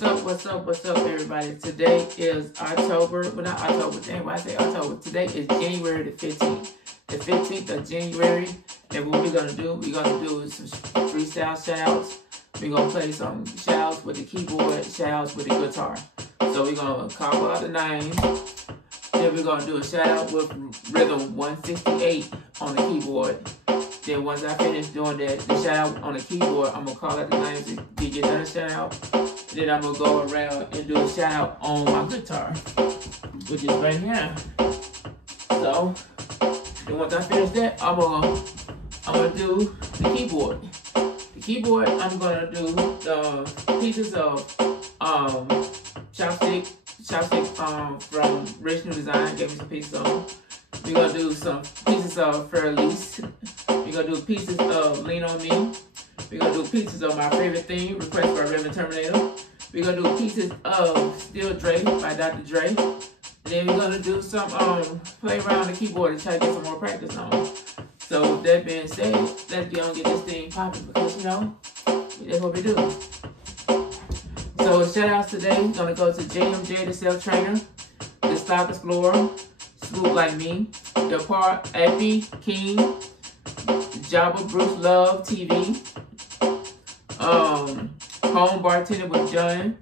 What's up, everybody? Today is October, well, not October, dang, why I say October? Today is January the 15th. The 15th of January, and what we're going to do some freestyle shoutouts. We're going to play some shoutouts with the keyboard, shoutouts with the guitar. So we're going to call out the names. Then we're going to do a shoutout with rhythm 168 on the keyboard. Then once I finish doing the shout out on the keyboard, I'm going to call out the names to give you another shout out. Then I'm going to go around and do a shout out on my guitar, which is right here. So, then once I finish that, I'm gonna do the keyboard. The keyboard, I'm going to do the pieces of chopstick from Rich New Design, gave me some pieces of them. We're going to do some pieces of Fur Elise. We're going to do pieces of Lean On Me. We're going to do pieces of my favorite theme, request by Reverend Terminator. We're going to do pieces of Still Dre by Dr. Dre. And then we're going to do some, play around the keyboard and try to get some more practice on. So with that being said, let's get on and get this thing popping because, you know, that's what we do. So shout outs today, going to go to JMJ, the Self Trainer, The Stock Explorer, Swoop Like Me, The Part Epi King, Jabba Bruce Love TV, Home Bartender with John,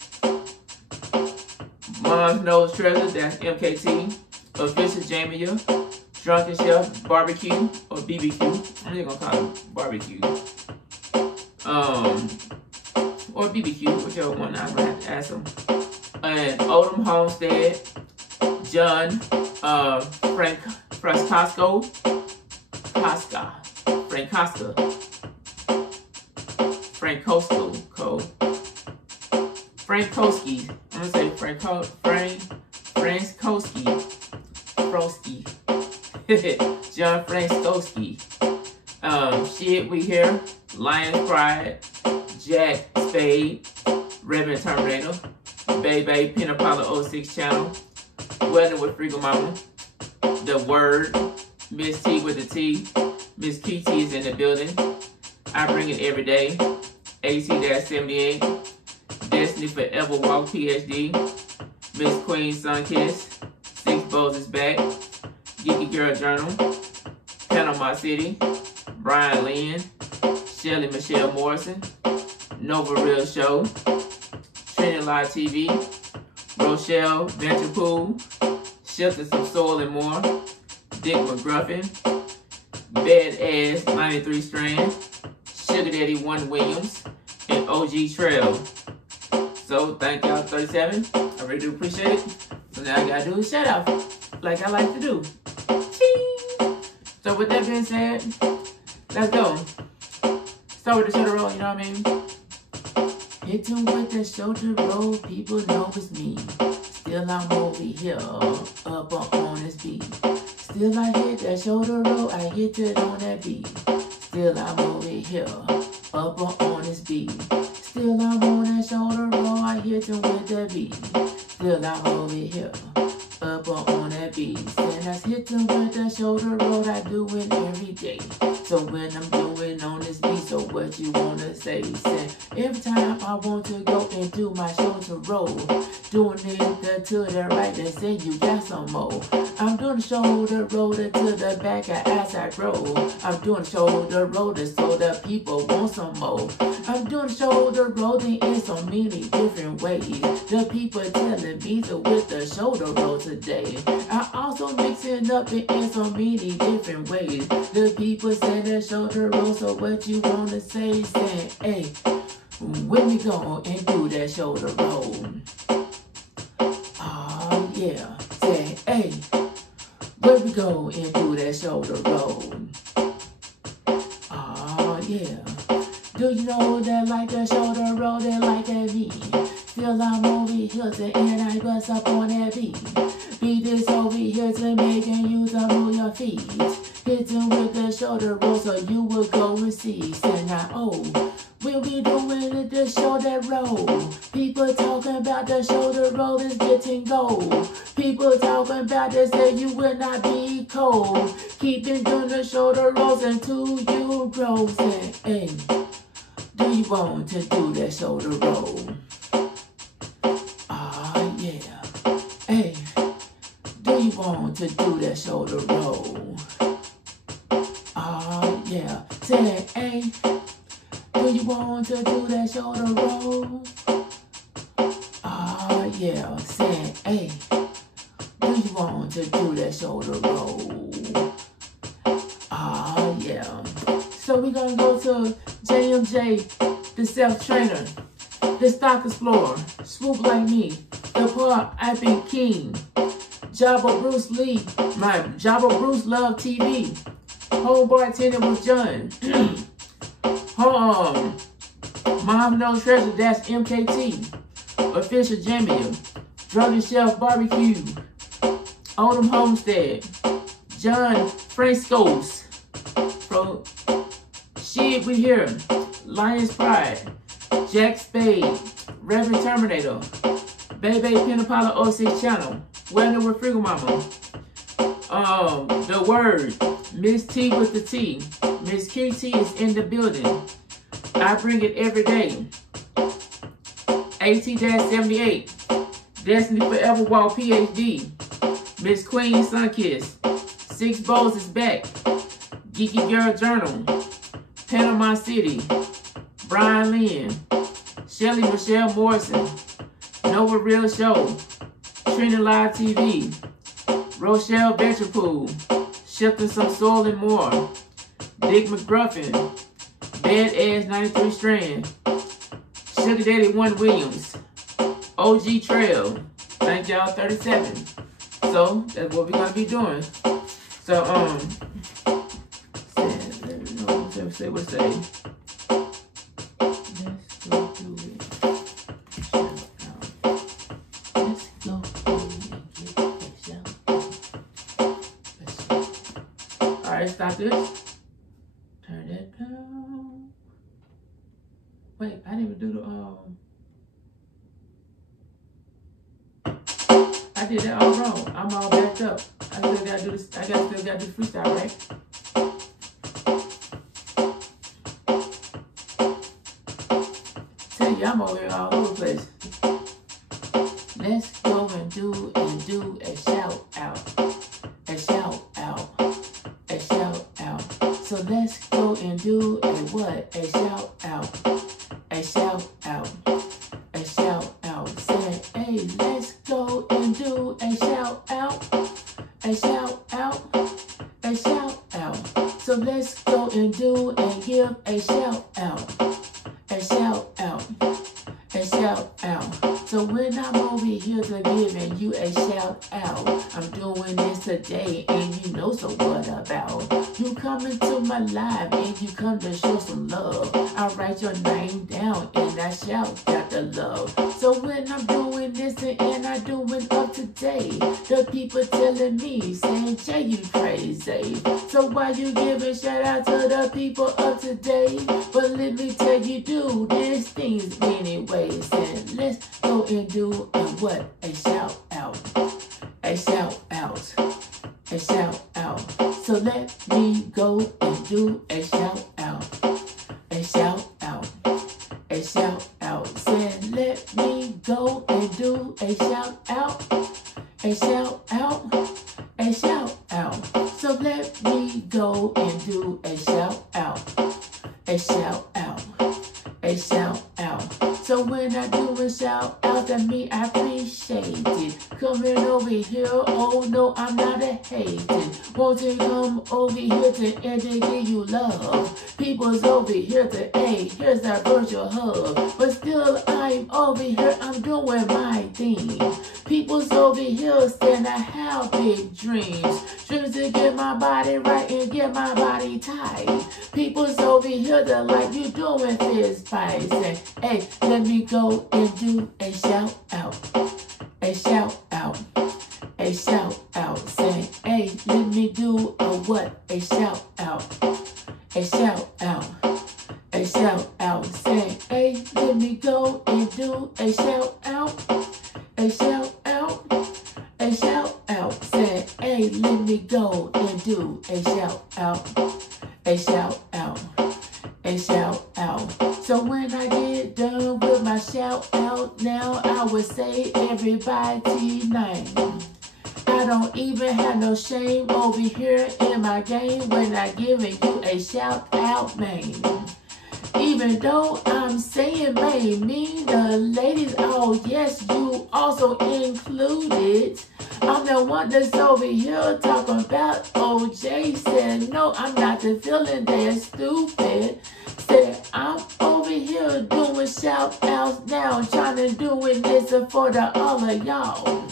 Mom's Nose Treasure, that's MKT, Official Jamia, Drunken Chef Barbecue or BBQ. I'm just gonna call it barbecue. Or BBQ, whichever one I'm gonna have to ask them. And Odom Homestead, John, Frank Francesco, Frankowski. I'm gonna say Frankowski. John Frankowski. Shit, we here. Lion's Pride, Jack Spade, Reverend Terminator, Baby, Pinapala 06 channel, Weather with Freaking Mama, The Word, Miss T with the T, Miss KT is in the building. I bring it every day. AC-78, Destiny Forever Walk PhD, Miss Queen Sunkiss, Six Bows is back, Geeky Girl Journal, Panama City, Brian Lynn, Shelly Michelle Morrison, Nova Real Show, Trinity Live TV, Rochelle Venture Pool, Shelter Some Soil and More, Dick McGruffin, Badass 93 Strand, Sugar Daddy 1 Williams, and OG Trev. So thank y'all 37. I really do appreciate it. So now I gotta do a shout out like I like to do. Ching! So with that being said, let's go. Start with the shoulder roll, you know what I mean? Hit him with the shoulder roll, people know it's me. Still I'm over here, up on this beat. Still I hit that shoulder roll, I hit it on that beat. Still I'm over here, up on this beat. Still I'm on that shoulder roll, I hit him with that beat. Still I'm over here, up on that beat. And I hit him with that shoulder roll, I do it every day. So when I'm doing on this beat, so what you wanna say? Say every time I want to go and do my shoulder roll, doing it to the right and say you got some more. I'm doing the shoulder roller to the back as I grow. I'm doing the shoulder roller so the people want some more. I'm doing the shoulder rolling in so many different ways. The people telling me to with the shoulder roll today. I also mix it up in so many different ways. The people say that shoulder roll, so what you wanna say? Say, hey, when we go and do that shoulder roll. Oh yeah, say, hey, when we go and do that shoulder roll. Oh yeah, do you know that like a shoulder roll, they like at me? Still I'm over here and I bust up on that beat. Beat this over here to make you to move your feet. Hit them with the shoulder roll so you will go and see. Say now, oh, we'll be doing it the shoulder roll. People talking about the shoulder roll is getting gold. People talking about this say you will not be cold. Keep doing the shoulder rolls until you grow. Say, hey, do you want to do that shoulder roll? want to do that shoulder roll? Oh, yeah. Say, hey, do you want to do that shoulder roll? Oh, yeah. Say, hey, do you want to do that shoulder roll? Oh, yeah. So we're going to go to JMJ, the self-trainer, the stock explorer, swoop like me, the part I've been king, Jabba Bruce Lee, my Jabba Bruce Love TV, home bartender with John, Mom No Treasure, that's MKT, official Jamie, Drunken Chef Barbecue, Odom Homestead, John Frescoes, from Shit We Hear, Lion's Pride, Jack Spade, Reverend Terminator, Baby Pinapala 06 Channel, Weather with Friggle Mama, The Word, Miss T with the T, Miss QT is in the building, I bring it every day, AT-78, Destiny Forever Walk PhD, Miss Queen Sunkiss, Six Bows is back, Geeky Girl Journal, Panama City, Brian Lynn, Shelly Michelle Morrison, Nova Real Show, Trina Live TV, Rochelle Venturepool, Shifting Some Soul and More, Dick McGruffin, Bad Ass 93 Strand, Sugar Daddy 1 Williams, OG Trev, thank y'all 37. So that's what we're gonna be doing. So say what say. Let's go do it. Let's go and get a shout out. Alright, stop this. Turn that down. Wait, I didn't even do the I did that all wrong. I'm all backed up. I still gotta do this. I still gotta do the freestyle, right? Tell you, I'm over here all over the place. Let's go and do a shout out. A shout out. A shout out. So let's go and do a what? A shout out. A shout out. A shout out. Say, hey, let's go and do a shout out. A shout out. A shout out. So let's go and do and give a shout out. A shout out. A shout out. So when I'm over here to giving you a shout out, I'm doing this today and you know so what about. You come into my live and you come to show some love. I write your name down and I shout out the love. So when I'm doing this and I doing up today, the people telling me, saying, Jay, you crazy. So why you giving shout out to the people of today? But let me tell you, do this things many ways. And let's go and do a what? A shout out. A shout out. A shout out. So let me go and do a shout out. A shout out. A shout out. Said let me go and do a shout out. A shout out. A shout out. So let me go and do a shout out. A shout out. A shout out. So when I do a shout out to me, I appreciate it. Coming over here, oh no, I'm not a hating. Won't you come over here to educate you love? People's over here to, hey, here's that virtual hug. But still, I'm over here, I'm doing my thing. People's over here saying I have big dreams. Dreams to get my body right and get my body tight. People's over here that like you doing fist fights. And, hey, let me go and do a shout out. A shout out. A shout out. Say, hey, let me do a what? A shout out. A shout out. A shout out. Say, hey, let me go and do a shout out. A shout out. A shout out. Say, hey, let me go and do a shout out. A shout out. A shout out. So when I get done with my shout out, now I would say everybody's name. I I don't even have no shame over here in my game when I giving you a shout out, man. Even though I'm saying, man, me, the ladies, oh yes, you also included. I'm the one that's over here talking about OJ. Said, no, I'm not the feeling that stupid. Said, I'm over here doing shout outs now, trying to doing this for the all of y'all.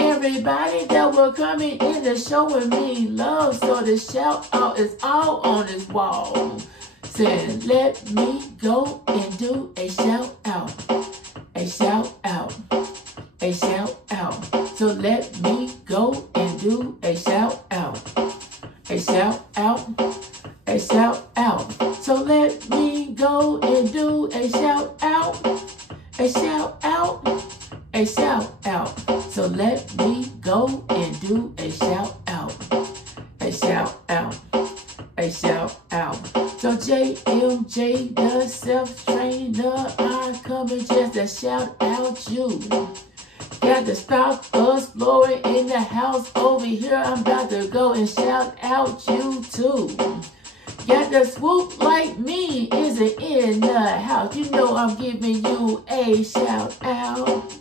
Everybody that were coming in to showing me love, so the shout out is all on this wall. Said, let me go and do a shout out, a shout out, a shout out. So let me go and do a shout out, a shout out, a shout out. So let me go and do a shout out, a shout out, a shout out. So let me go and do a shout out, a shout out, a shout out. So JMJ, the self-trainer, I come and just to shout out you. Got to stop us blowing in the house over here. I'm about to go and shout out you too. Got the swoop like me, is it in the house? You know I'm giving you a shout out.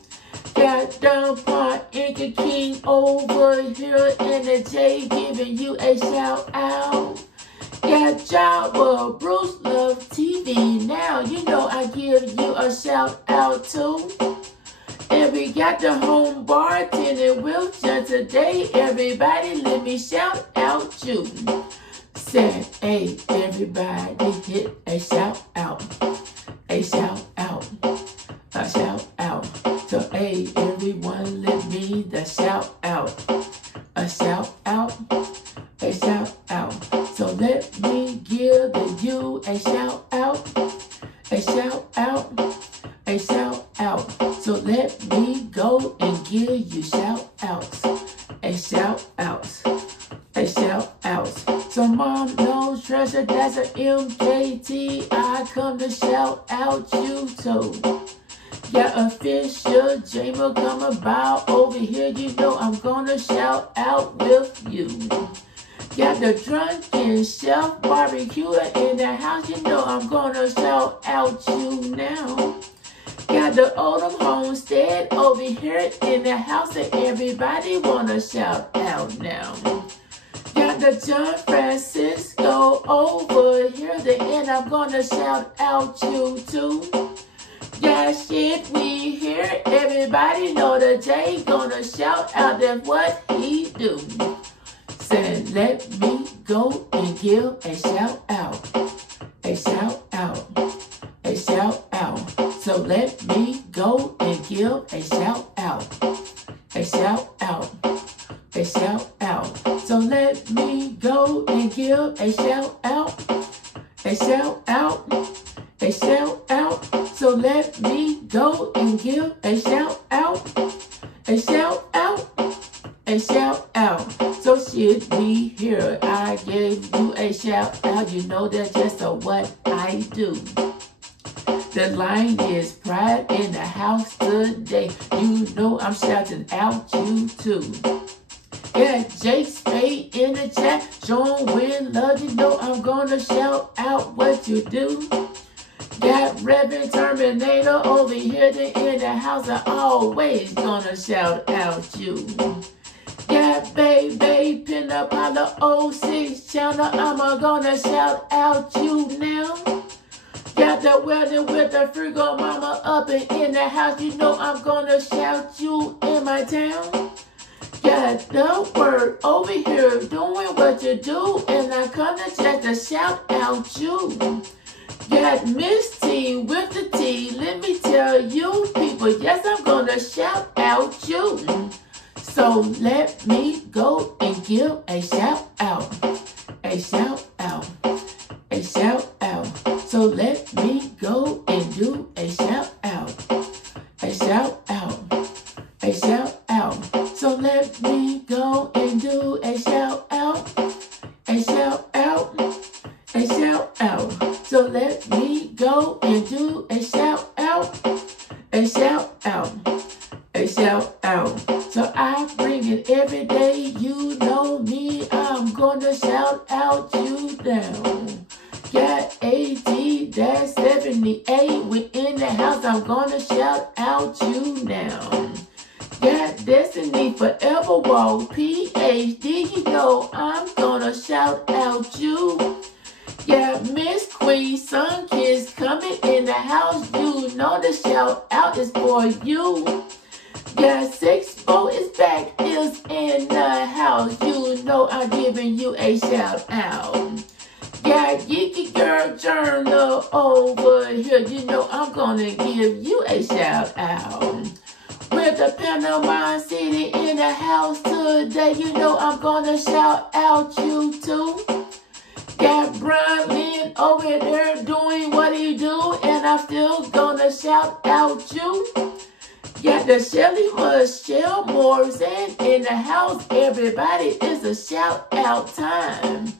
Got the Part Inca King over here in the J giving you a shout out. Got Jabba, Bruce Love TV now. You know I give you a shout out too. And we got the home bartending wheelchair today. Everybody, let me shout out you. Said, hey, everybody, hit a shout out, a shout out, a shout out. So, hey, everyone, let me the shout out, a shout out, a shout out. So let me give you a shout out, a shout out, a shout out. So let me go and give you shout outs, a shout outs, a shout outs. So mom knows treasure, that's an MKT. I come to shout out you too. Got official Jamer coming by over here. You know I'm gonna shout out with you. Got the drunken chef barbecue in the house. You know I'm gonna shout out you now. Got the Oldham Homestead over here in the house, and everybody wanna shout out now. Got the John Francisco over here, and I'm gonna shout out you too. Yeah, shit, we here. Everybody know the J gonna shout out that what he do. Said, let me go and give a shout out, a shout out, a shout out. So let me go and give a shout out, a shout out, a shout out. So let me go and give a shout out, a shout out, a shout out. So let me go and give a shout out, a shout out, a shout out. So shit, we here. I gave you a shout out. You know that's just what I do. The line is pride in the house today. You know I'm shouting out you too. Yeah, Jake Spade in the chat. John Wynn love, you know I'm gonna shout out what you do. Got Reverend Terminator over here in the house. I always gonna shout out you. Got Baby Peanut Butter 06 channel. I'm gonna shout out you now. Got the wedding with the Frigo Mama up and in the house. You know I'm gonna shout you in my town. Got the word over here doing what you do, and I come to just to shout out you. Got Miss T with the T. Let me tell you people, yes, I'm gonna shout out you. So let me go and give a shout out, a shout out, a shout out. So let me go and do a shout out, a shout out, a shout out. So let me go and do a shout out, a shout out, a shout out. So let me go and do a shout out, a shout out, a shout out. So I bring it every day. You know me, I'm gonna shout out you down. Got AT, that's 78. We in the house, I'm gonna shout out you now. Got Destiny Forever Walk, PhD, you know I'm gonna shout out you. Got Miss Queen, Sun Kiss coming in the house, you know the shout out is for you. Got 6-4 is back, is in the house, you know I'm giving you a shout out. Got Geeky Girl Journal over here, you know I'm gonna give you a shout out. With the Panama City in the house today, you know I'm gonna shout out you too. Got Brian Lynn over there doing what he do, and I'm still gonna shout out you. Got the Shelly Michelle Morrison in the house, everybody, it's a shout out time.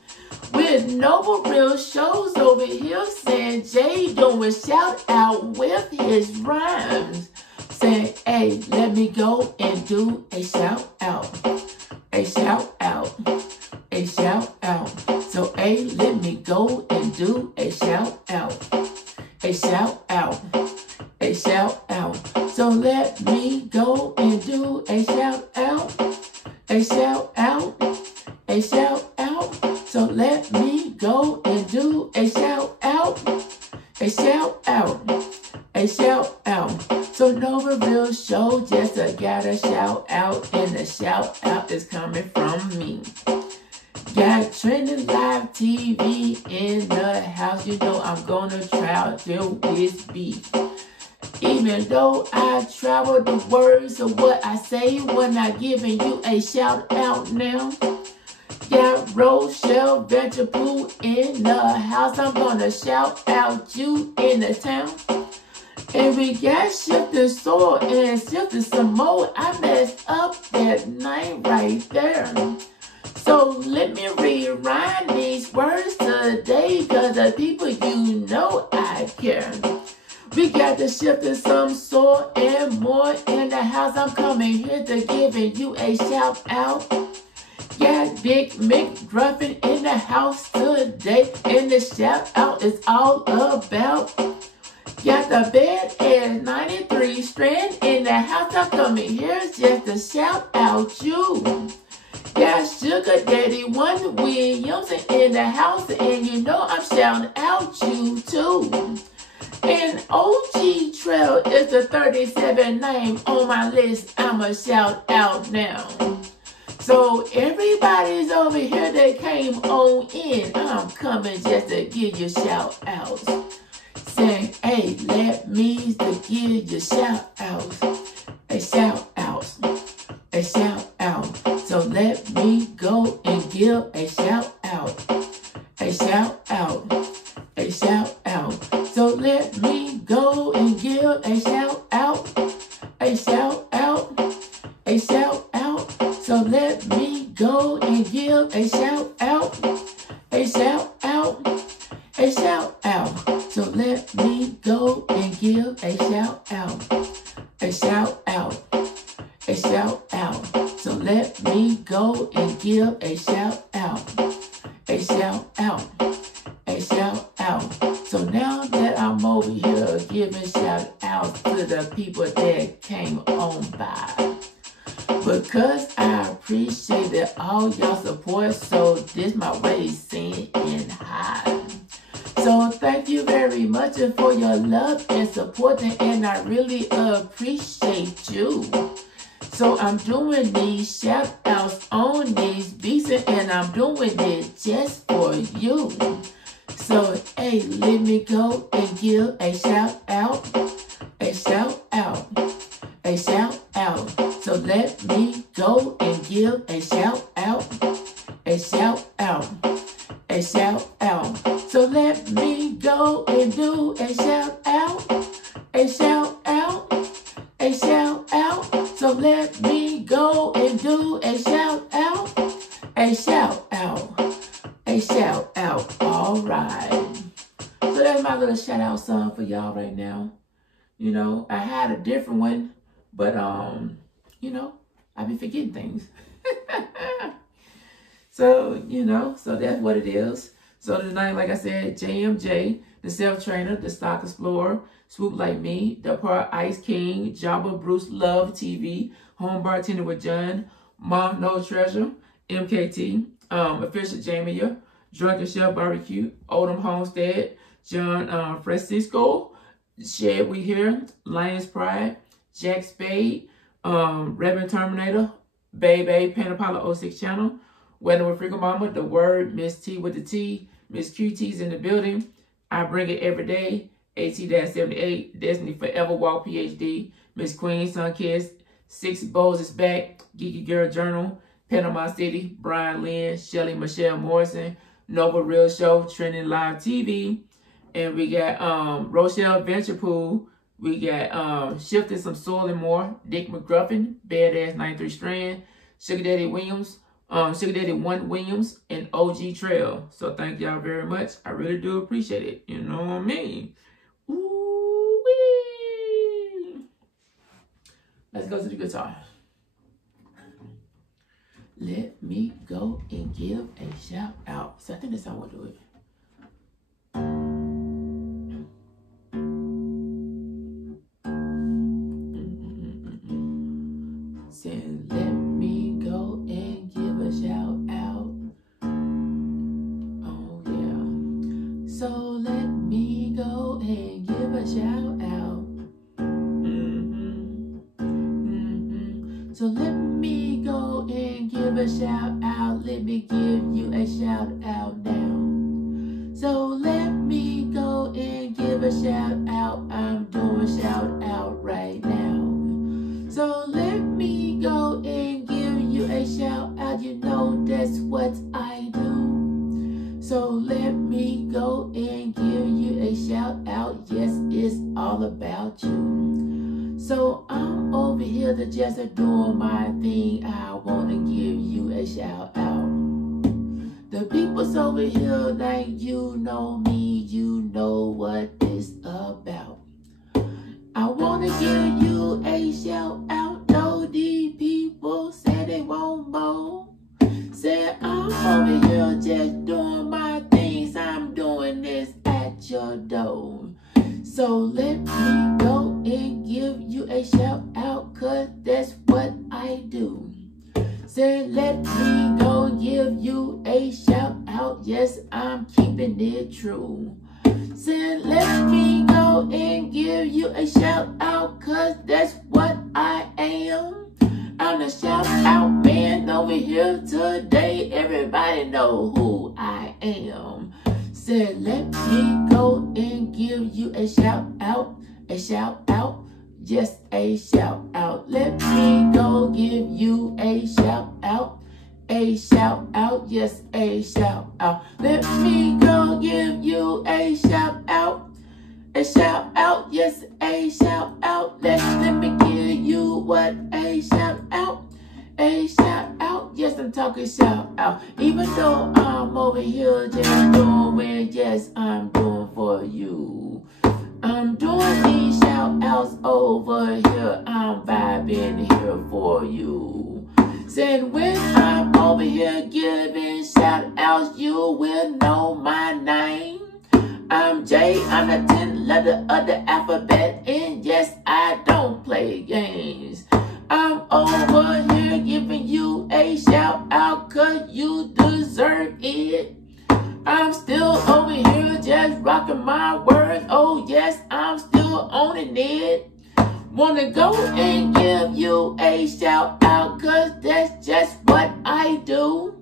With Noble Real Shows over here, saying Jay doing shout out with his rhymes. Saying, hey, let me go and do a shout out. A shout out. A shout out. So, hey, let me go and do a shout out. A shout out. A shout out. So let me go and do a shout out. A shout out. A shout out. So let me go and do a shout out. A shout out. A shout out. So Nova Real Show just got a shout out, and the shout out is coming from me. Got Trending Live TV in the house, you know I'm gonna travel with beef. Even though I travel the words of what I say when I giving you a shout out now. Got Rochelle Venture in the house, I'm gonna shout out you in the town. And we got Shifting Soul and Shifting some more. I messed up that name right there. So let me rewrite these words today, cause the people you know I care. We got the Shifting some soul and more in the house. I'm coming here to giving you a shout out. Got Big McGruffin in the house today, and the shout out is all about. Got the Badass 93 Strand in the house. I'm coming here just to shout out you. Got Sugar Daddy 1 Williamson in the house, and you know I'm shouting out you too. And OG Trev is the 37 name on my list. I'ma shout out now. So everybody's over here that came on in, I'm coming just to give you shout outs. Saying, hey, let me to give you shout outs. A shout outs. A shout out. So let me go and give a shout out. A shout out. A shout out. So let me go and give a shout out. A shout out. A shout out. So let me go and give a shout out. A shout out. A shout out. So let me go and give a shout out. A shout out. A shout out. So let me go and give a shout out. A shout out. A shout out. So now that I'm over here giving shout out to the people that came on by, because I appreciate all y'all support, so this my way of saying hi. So thank you very much for your love and support, and I really appreciate you. So I'm doing these shout outs on these beats, and I'm doing it just for you. So hey, let me go and give a shout out. A shout out. A shout out. So let me go and give a shout out. A shout out. A shout out. So let me go and do a shout out. A shout out. A shout out. So let me go and do a shout out. A shout out. A shout out. All right. So that's my little shout out song for y'all right now. You know, I had a different one, but you know, I be forgetting things. So, you know, so that's what it is. So tonight, like I said, JMJ, the self-trainer, the stock explorer, Swoop Like Me, the Part Ice King, Jabba Bruce Love TV, Home Bartender with John, Mom No Treasure, MKT, Official Jamia, Drunken Chef Barbecue, Oldham Homestead, John Francisco, Shed We Here, Lions Pride, Jack Spade, Reverend Terminator, Baby, Panapala 06 Channel, Weather with Freaking Mama, The Word, Miss T with the T, Miss QT's in the building. I bring it every day. AT-78, Destiny Forever Walk PhD, Miss Queen, Sun Kiss, Six Bows is back, Geeky Girl Journal, Panama City, Brian Lynn, Shelly Michelle Morrison, Nova Real Show, Trending Live TV, and we got Rochelle Venturepool, we got Shifting Some Soil and More, Dick McGruffin, Badass 93 Strand, Sugar Daddy Williams, Sugar Daddy 1 Williams, and OG Trail. So thank y'all very much. I really do appreciate it. You know what I mean? Ooh-wee. Let's go to the guitar. Let me go and give a shout out. So I think that's how I want to do it. Saying, let me go and give a shout out. Oh yeah. So let me go and give a shout out. So let me go and give a shout out. Let me give you a shout out now. So let me go and give a shout out. I'm doing shout out right now. So let me go and give you a shout out. You know that's what I do. So let me go and give you a shout out. Yes, it's all about you. So I'm over here to just doing my thing. I want to give you a shout out. The people's over here like you know me, you know what it's about. I want to give you a shout out. Though the people say they won't bowl. Say I'm over here just doing my things. I'm doing this at your door. So let me go and give you a shout out, cause that's what I do. Say let me go and give you a shout out. Yes, I'm keeping it true. Say let me go and give you a shout out, cause that's what I am. I'm the shout out man over here today. Everybody know who I am. Said let me go and give you a shout out, just a shout out. Let me go give you a shout out, yes, a shout out. Let me go give you a shout out, yes, a shout out. Let me give you what a shout out. Yes, I'm talking shout out. Even though I'm over here just doing, yes, I'm doing for you. I'm doing these shout outs over here. I'm vibing here for you. Said when I'm over here giving shout outs, you will know my name. I'm J, I'm the 10th letter of the alphabet, and yes, I don't play games. I'm over here giving you a shout out, cause you deserve it. I'm still over here just rocking my words. Oh yes, I'm still owning it. Wanna go and give you a shout out, cause that's just what I do.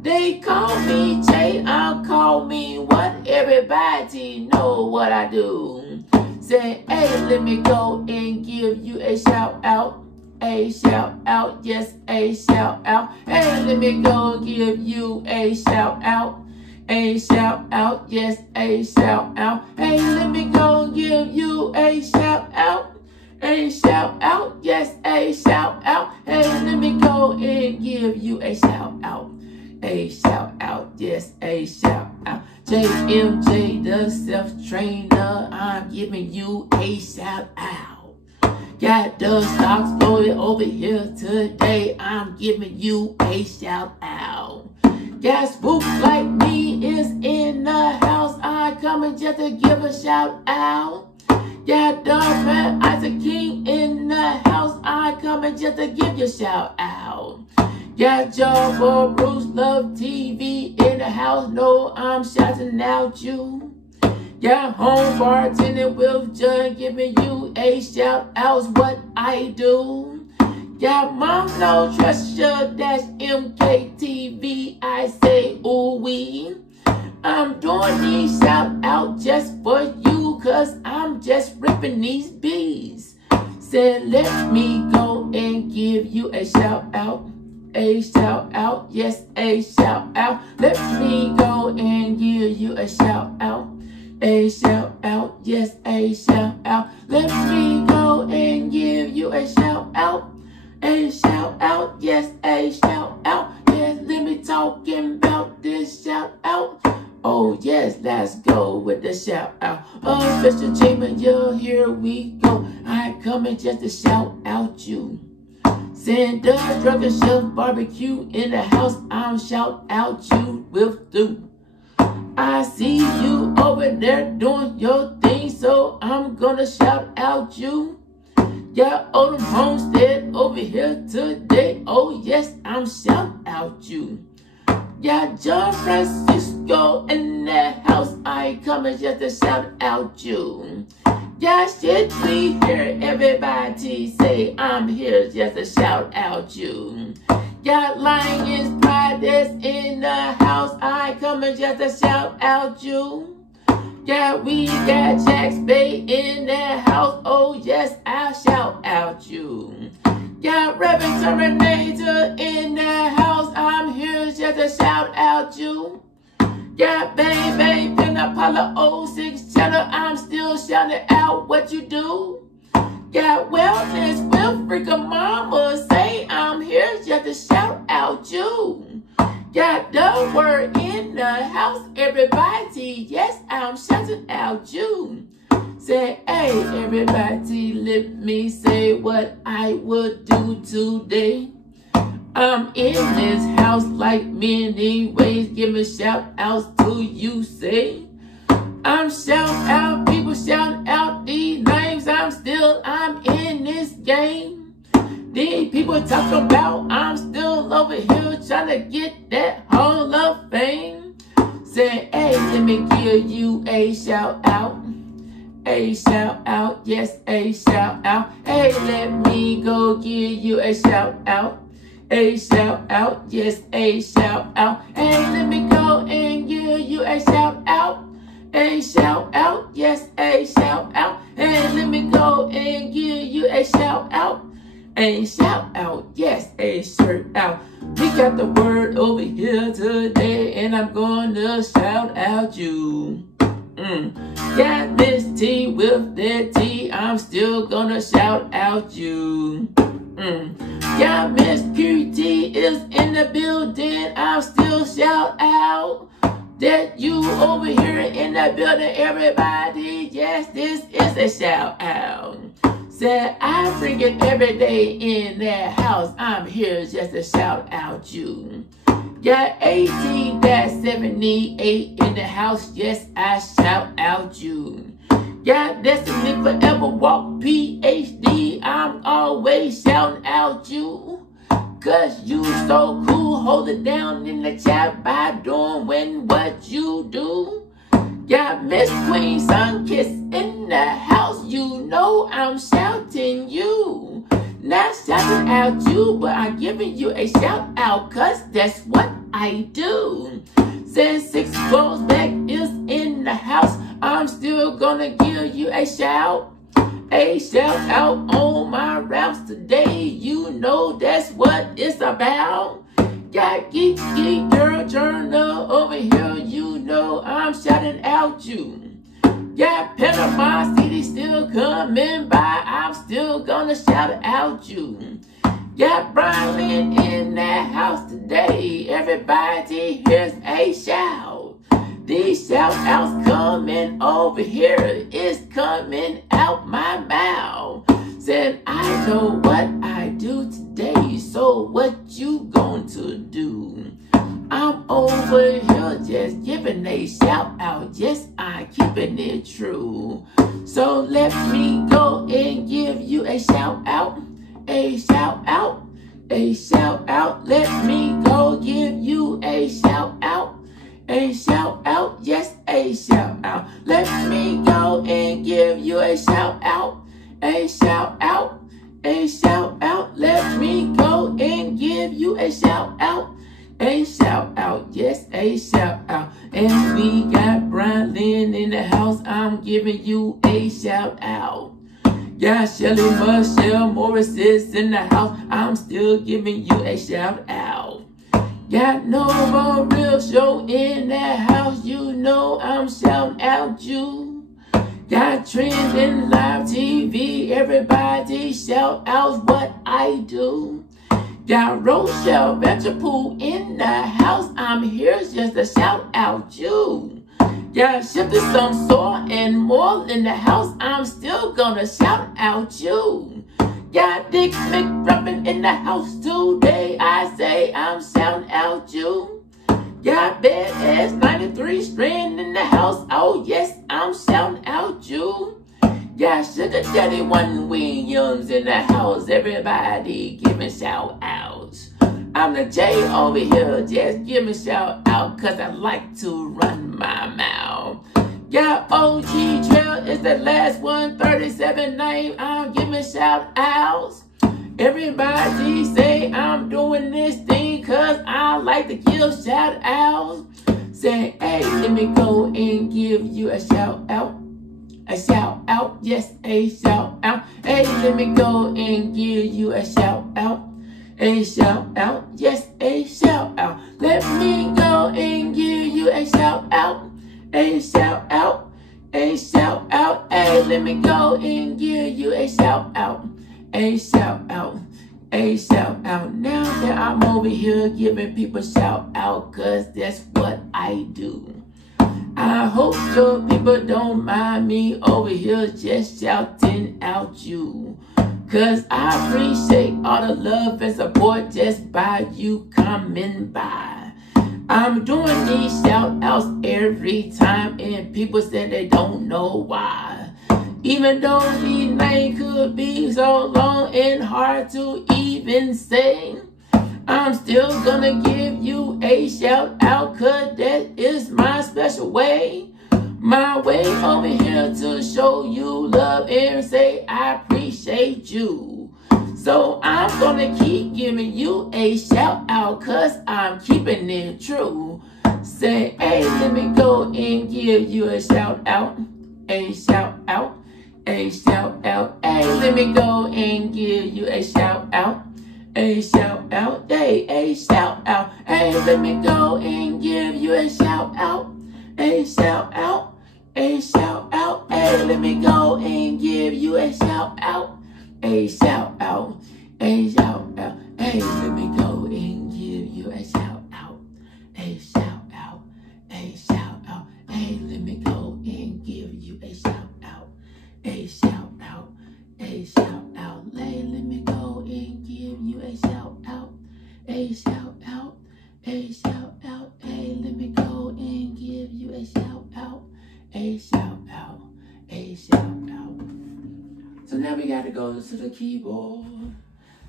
They call me J, I'll call me what? Everybody know what I do. Say, hey, let me go and give you a shout out. A shout out, yes, a shout out. Hey, let me go and give you a shout out. A shout out, yes, a shout out. Hey, let me go and give you a shout out. A shout out, yes, a shout out. Hey, let me go and give you a shout out. A shout out, yes, a shout out. JMJ, the self-trainer, I'm giving you a shout out. Got the stocks going over here today. I'm giving you a shout out. Got Swoop like me is in the house. I coming just to give a shout out. Got the Fat Isaac King in the house. I coming just to give you a shout out. Got y'all for Bruce Love TV in the house. No, I'm shouting out you. Got home bartending with Judd, giving you a shout out's what I do. Got Mom No Treasure, that's MKTV, I say ooh wee. I'm doing these shout out just for you, cause I'm just ripping these bees. Said let me go and give you a shout out. A shout out, yes, a shout out. Let me go and give you a shout out. A shout out, yes, a shout out. Let me go and give you a shout out. A shout out, yes, a shout out. Yes, let me talking about this shout out. Oh yes, let's go with the shout out. Oh, Mr. Jamin, yeah, here we go. I coming just to shout out you. Send the Drunken Chef Barbecue in the house. I'm shout out you with do. I see you over there doing your thing, so I'm gonna shout out you. Got Odom Homestead over here today. Oh yes, I'm shout out you. Got John Francisco in the house. I coming just to shout out you. Got shit we hear everybody say. I'm here just to shout out you. Got Lions Pride that's in the house. I coming just to shout out you. We got Jack's Bay in the house. Oh yes, I'll shout out you. Got Reverend Terminator in the house. I'm here just to shout out you. Got Baby Pinapala 06 channel. I'm still shouting out what you do. Got Wellness with Freaking Mama. Say I'm here just to shout out you. Got the word in the house, everybody. Yes, I'm shouting out you. Say, hey, everybody, let me say what I would do today. I'm in this house like many ways, giving shout outs to you, say. I'm shouting out, people shouting out these names. I'm in this game. These people talk about I'm still over here trying to get that Hall of Fame. Say, hey, let me give you a shout out. A shout out, yes, a shout out. Hey, let me go give you a shout out. A shout out, yes, a shout out. Hey, let me go and give you a shout out. A shout out, yes, a shout out. Hey, let me go and give you a shout out. A shout out, yes, a shirt out. We got the word over here today, and I'm gonna shout out you. Got Miss T with that T, I'm still gonna shout out you. Got Miss QT is in the building, I'm still shout out. That you over here in the building, everybody, yes, this is a shout out. Said I bring it every day in that house. I'm here just to shout out you. Got 18-78 in the house. Yes, I shout out you. Got Destiny Forever Walk PhD. I'm always shouting out you. Cause you so cool. Hold it down in the chat by doing what you do. Got Miss Queen Sunkiss in the house. You know I'm shouting you. Not shouting out you, but I'm giving you a shout out, cause that's what I do. Says 6 Clothes Back is in the house. I'm still gonna give you a shout. A shout out on my routes today. You know that's what it's about. Got Geek Girl Journal over here. You know I'm shouting out you. Got Panama City still coming by. I'm still gonna shout out you. Got Brian in that house today. Everybody here's a shout. These shout outs coming over here is coming out my mouth. Said, I know what I do today, so what you going to do? I'm over here just giving a shout out. Yes, I keeping it true. So let me go and give you a shout out. A shout out. A shout out. Let me go give you a shout out. A shout out. Yes, a shout out. Let me go and give you a shout out. A shout out. A shout out. Let me go and give you a shout out. A shout out, yes, a shout out. And we got Brian Lynn in the house. I'm giving you a shout out. Got Shelly Michelle Morris is in the house. I'm still giving you a shout out. Got No Real Show in the house. You know I'm shouting out you. Got Trending Live TV. Everybody shout out what I do. Got Rochelle Venturepool in the house. I'm here just to shout out you. Got Shifted Some Sore and more in the house. I'm still gonna shout out you. Got Dick McRuffin in the house today. I say I'm shouting out you. Got Badass 93 Strand in the house. Oh yes, I'm shouting out you. Got Sugar Daddy One Williams in the house. Everybody giving shout outs. I'm the J over here, just giving shout out cause I like to run my mouth. Got OG Trev is the last 137 name. I'm giving shout outs. Everybody say I'm doing this thing cause I like to give shout outs. Say, hey, let me go and give you a shout out. A shout out, yes, a shout out. Hey, let me go and give you a shout out. A shout out, yes, a shout out. Let me go and give you a shout out. A shout out, a shout out. Hey, let me go and give you a shout out. A shout out, a shout out. Now that I'm over here giving people shout out, cause that's what I do. I hope your people don't mind me over here just shouting out you. Cause I appreciate all the love and support just by you coming by. I'm doing these shout outs every time and people say they don't know why. Even though the name could be so long and hard to even say, I'm still gonna give you a shout out cause that is my special way. My way over here to show you love and say I appreciate you. So I'm gonna keep giving you a shout out cause I'm keeping it true. Say, hey, let me go and give you a shout out. A shout out. A shout out. Hey, let me go and give you a shout out. A shout out, hey, a shout out. Hey, let me go and give you a shout out. A shout out, a shout out. Hey, let me go and give you a shout out. A shout out, a shout out. Hey, let me go and give you a shout out. A shout out, a shout out. Hey, let me go and give you a shout out. A shout out, a shout out. Hey, let me go and give you a shout out. A shout out, a shout out. Hey, let me go and give you a shout out. A shout out, a shout out. So now we gotta go to the keyboard.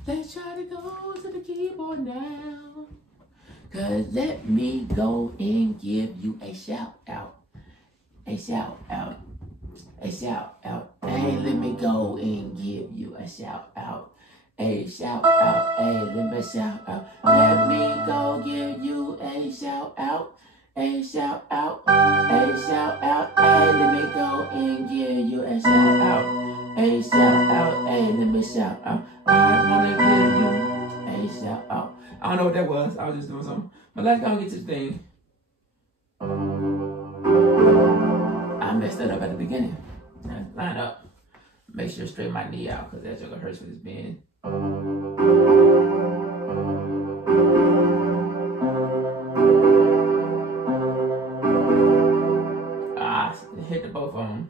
Let's try to go to the keyboard now. Cause let me go and give you a shout out. A shout out. A shout out. Hey, let me go and give you a shout out. A shout out. Hey, let me shout out. Let me go give you a shout out. A shout out. A shout out. Hey, let me go and give you a shout out. A shout out. Hey, let me shout out. I wanna give you a shout out. I don't know what that was. I was just doing something. But let's go and get to the thing. I messed it up at the beginning. Now, line up. Make sure to straighten my knee out because that joker hurts with his bend. Hit the both of them.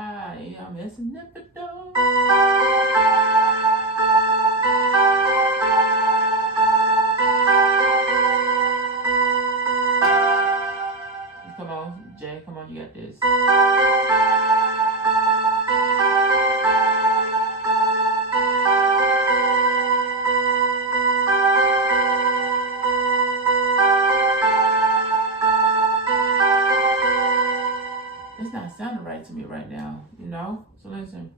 right, I'm messing up the door. Come on, Jay, come on, you got this. It's not sounding right to me right now, you know? So listen.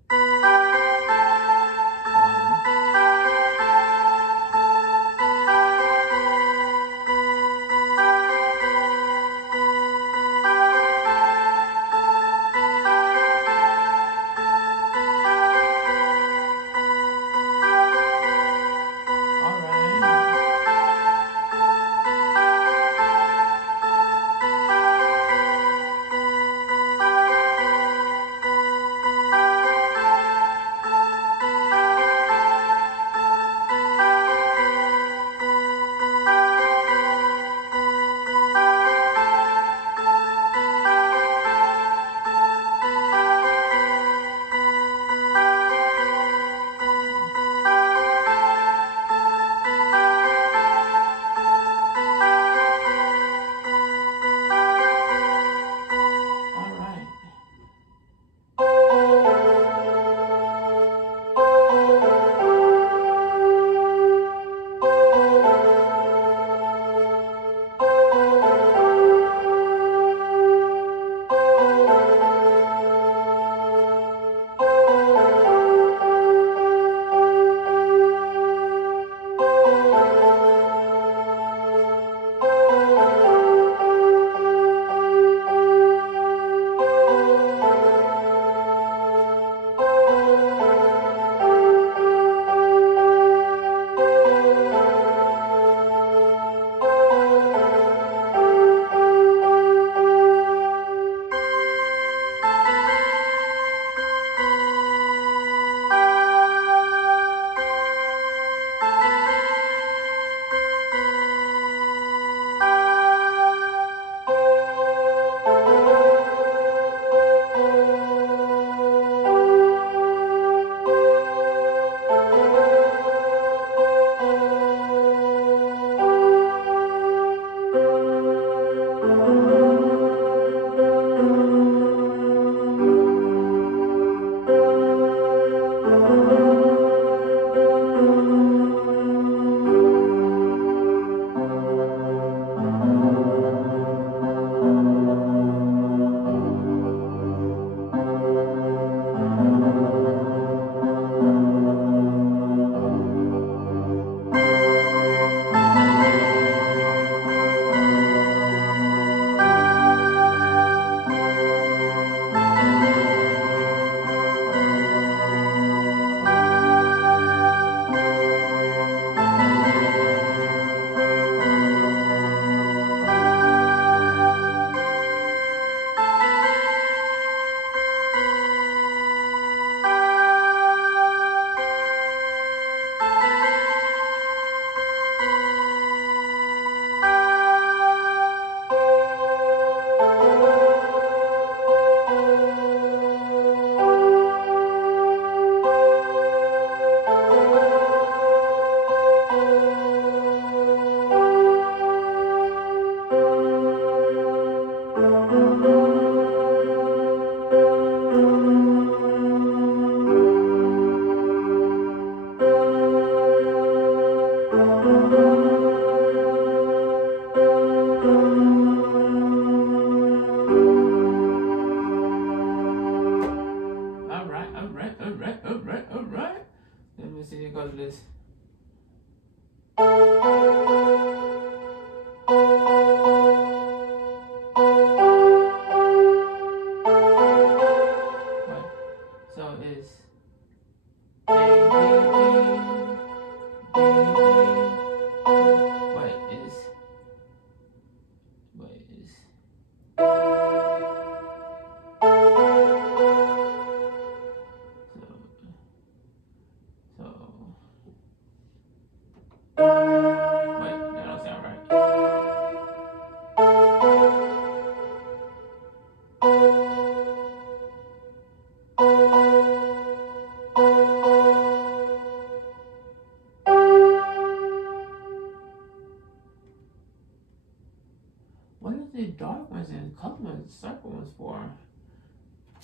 What are the dark ones and a couple of circle ones for?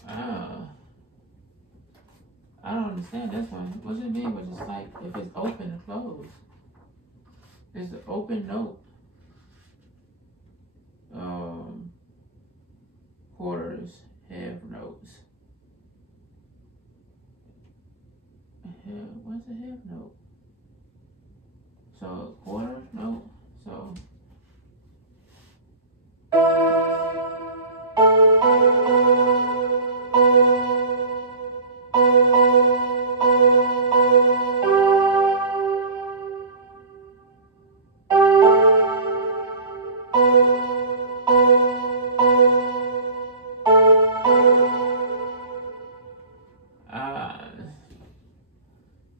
I don't understand this one. What does it mean? But it's like if it's open and closed. It's an open note. Quarters, half notes. What's a half note? So quarter note. So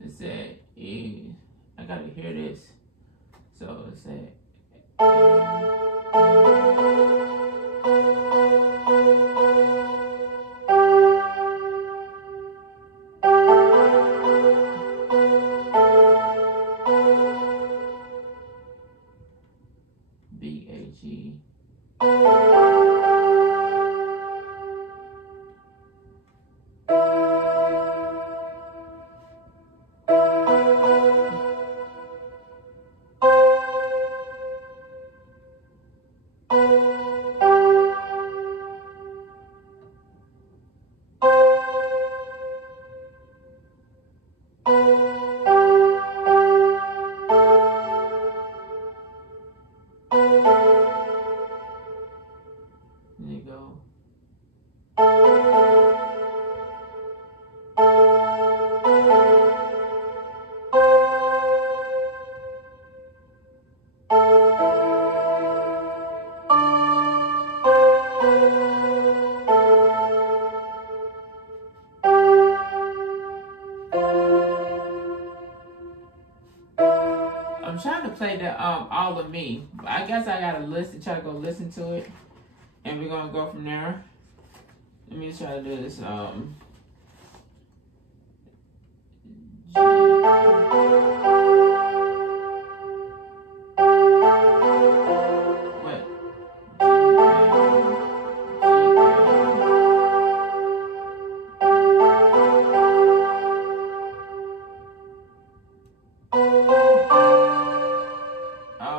it said E. I gotta hear this. So it said B-A-G. There you go. I'm trying to play the All of Me. I guess I gotta listen, try to go listen to it. And we're gonna go from there. Let me try to do this.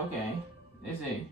Okay, let's see.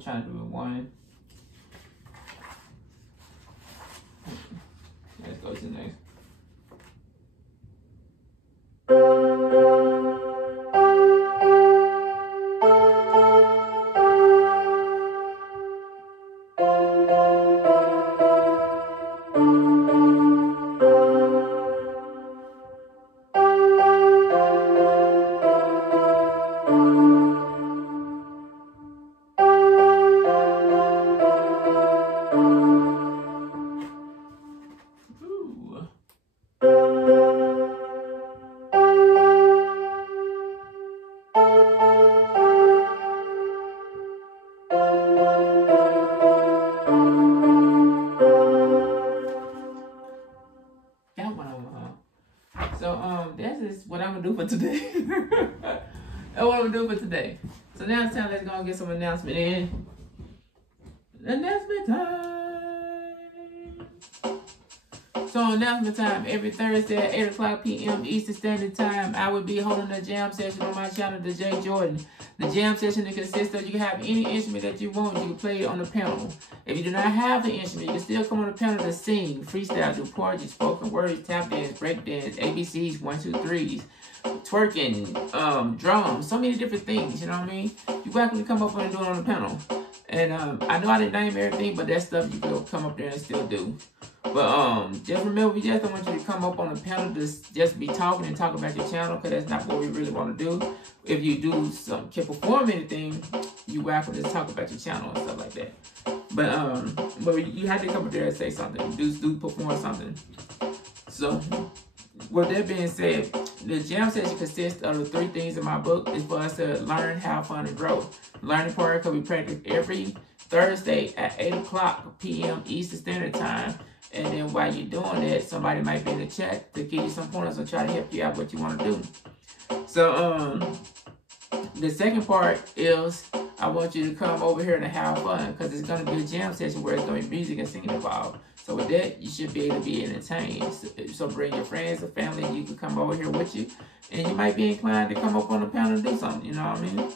we're trying to do one. Let's go to the next. What I'm gonna do for today. That's what I'm gonna do for today. So now it's time, let's go and get some announcement in. Announcement time. So announcement time, every Thursday at 8 o'clock p.m. Eastern Standard Time, I will be holding a jam session on my channel, the Thej Jordan. The jam session that consists of, you can have any instrument that you want, you can play it on the panel. If you do not have the instrument, you can still come on the panel to sing, freestyle, do poetry, spoken words, tap dance, break dance, ABCs, 1, 2, 3s, twerking, drums, so many different things, you know what I mean? You're welcome to come up and do it on the panel. And I know I didn't name everything, but that stuff you can come up there and still do. But just remember, we just don't want you to come up on the panel to just be talking and talk about your channel, because that's not what we really want to do. If you do can perform anything, you welcome to talk about your channel and stuff like that. But you have to come up there and say something. Do perform something. So with that being said, the jam session consists of the 3 things in my book. Is for us to learn, have fun, and grow. Learning part, because we practice every Thursday at 8 o'clock p.m. Eastern Standard Time. And then while you're doing that, somebody might be in the chat to give you some pointers or try to help you out what you want to do. So the second part is I want you to come over here and have fun, because it's going to be a jam session where it's going to be music and singing involved. So with that, you should be able to be entertained. So bring your friends or family, you can come over here with you. And you might be inclined to come up on the panel and do something, you know what I mean?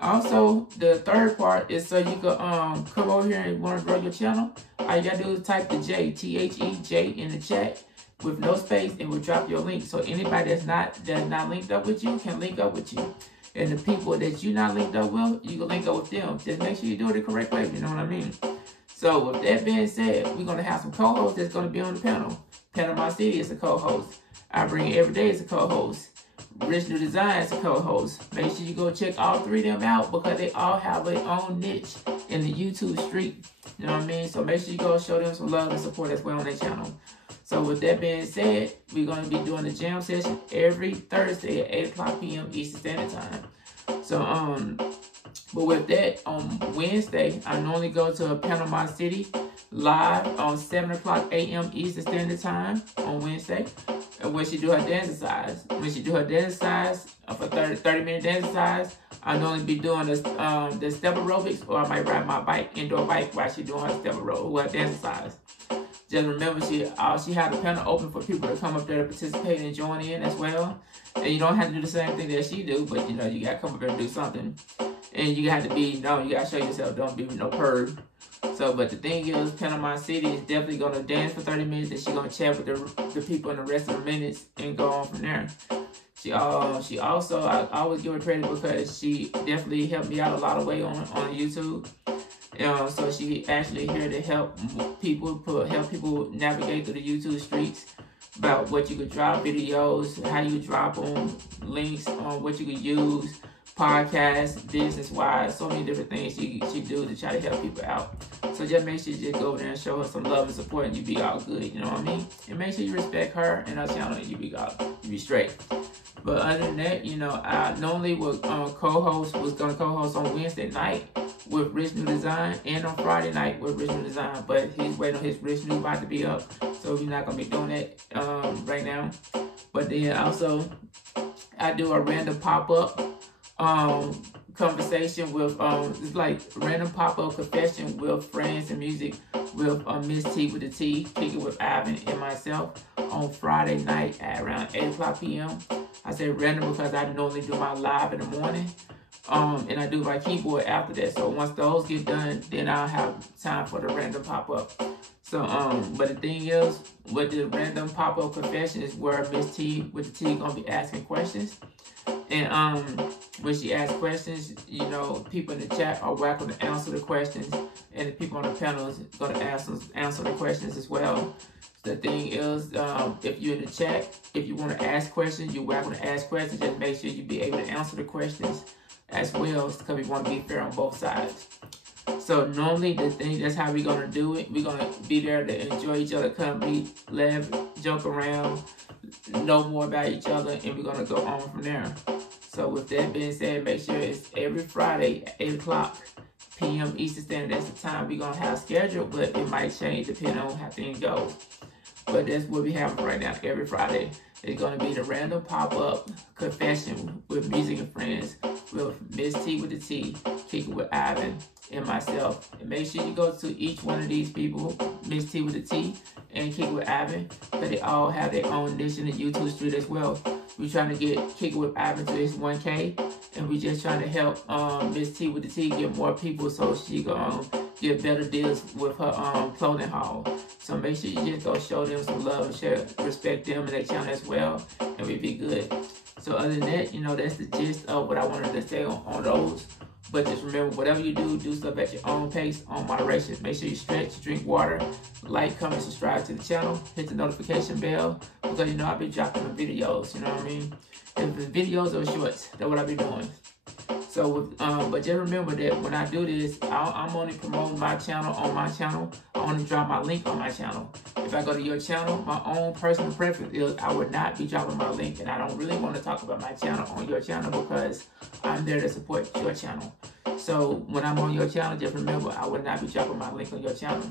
Also, the third part is so you can come over here and want to grow your channel. All you got to do is type the J, T-H-E-J in the chat with no space, and we'll drop your link. So anybody that's not linked up with you can link up with you. And the people that you're not linked up with, you can link up with them. Just make sure you do it the correct way, you know what I mean? So with that being said, we're going to have some co-hosts that's going to be on the panel. Panama City is a co-host. I bring it every day as a co-host. Rich New Design is a co-host. Make sure you go check all 3 of them out, because they all have their own niche in the YouTube street. You know what I mean? So make sure you go show them some love and support as well on their channel. So with that being said, we're going to be doing the jam session every Thursday at 8 o'clock p.m. Eastern Standard Time. So, but with that, on Wednesday, I normally go to Panama City live on 7 o'clock a.m. Eastern Standard Time on Wednesday. And when she do her dance exercise, for 30-minute dance exercise, I normally be doing the step aerobics, or I might ride my bike, indoor bike, while she doing her step aerobics, or dance exercise. Just remember, she had the panel open for people to come up there to participate and join in as well. And you don't have to do the same thing that she do, but you know, you gotta come up there and do something. And you have to be, you gotta show yourself, don't be with no perv. So, but the thing is, Panama City is definitely gonna dance for 30 minutes, and she's gonna chat with the people in the rest of the minutes and go on from there. She also, I always give her credit because she definitely helped me out a lot of way on YouTube. So she actually here to help people navigate through the YouTube streets about what you could drop videos, how you drop them, links on what you could use, podcasts, business-wise, so many different things she do to try to help people out. So just make sure you just go over there and show her some love and support, and you be all good, you know what I mean? And make sure you respect her and her channel, and you be straight. But other than that, I normally was gonna co-host on Wednesday night with Rich New Design, and on Friday night with Rich New Design, but he's waiting on his Rich New about to be up, so he's not gonna be doing that right now. But then also, I do a random pop-up conversation with it's like random pop-up confession with friends and music with Miss T with the T, kicking with Ivan and myself on Friday night at around 8 o'clock p.m. I say random because I normally do my live in the morning, And I do my keyboard after that. So once those get done, then I'll have time for the random pop-up. So, but the thing is, with the random pop-up confession is where Miss T with the T gonna be asking questions. And when she asks questions, you know, people in the chat are welcome to answer the questions, and the people on the panel is gonna answer the questions as well. The thing is, if you're in the chat, if you want to ask questions, you're welcome to ask questions. Just make sure you be able to answer the questions as well, because we want to be fair on both sides. So normally that's how we're gonna do it. We're gonna be there to enjoy each other's company, laugh, joke around, know more about each other, and we're gonna go on from there. So with that being said, make sure it's every Friday at 8 o'clock p.m. Eastern Standard. That's the time we're gonna have scheduled, but it might change depending on how things go. But that's what we have right now. Every Friday it's gonna be the random pop-up confession with Music and Friends with Miss T with the T, Kick It with Ivan, and myself. And make sure you go to each one of these people, Miss T with the T and Kick It with Ivan, because they all have their own niche in the YouTube street as well. We're trying to get Kick It with Ivan to this 1K, and we're just trying to help Miss T with the T get more people so she can get better deals with her clothing haul. So make sure you just go show them some love and share, respect them and their channel as well, and we'll be good. So other than that, you know, that's the gist of what I wanted to say on those. But just remember, whatever you do stuff at your own pace, on moderation. Make sure you stretch, drink water, like, comment, subscribe to the channel, hit the notification bell, because you know I'll be dropping the videos, you know what I mean? If the videos or shorts, that's what I'll be doing. So, but just remember that when I do this, I'm only promoting my channel on my channel. I only drop my link on my channel. If I go to your channel, my own personal preference is I would not be dropping my link, and I don't really want to talk about my channel on your channel because I'm there to support your channel. So when I'm on your channel, just remember I would not be dropping my link on your channel.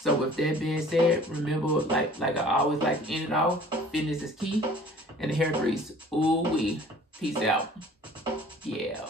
So with that being said, remember, like I always like to end it off, fitness is key, and the hair grease, ooh wee. Peace out. Yeah.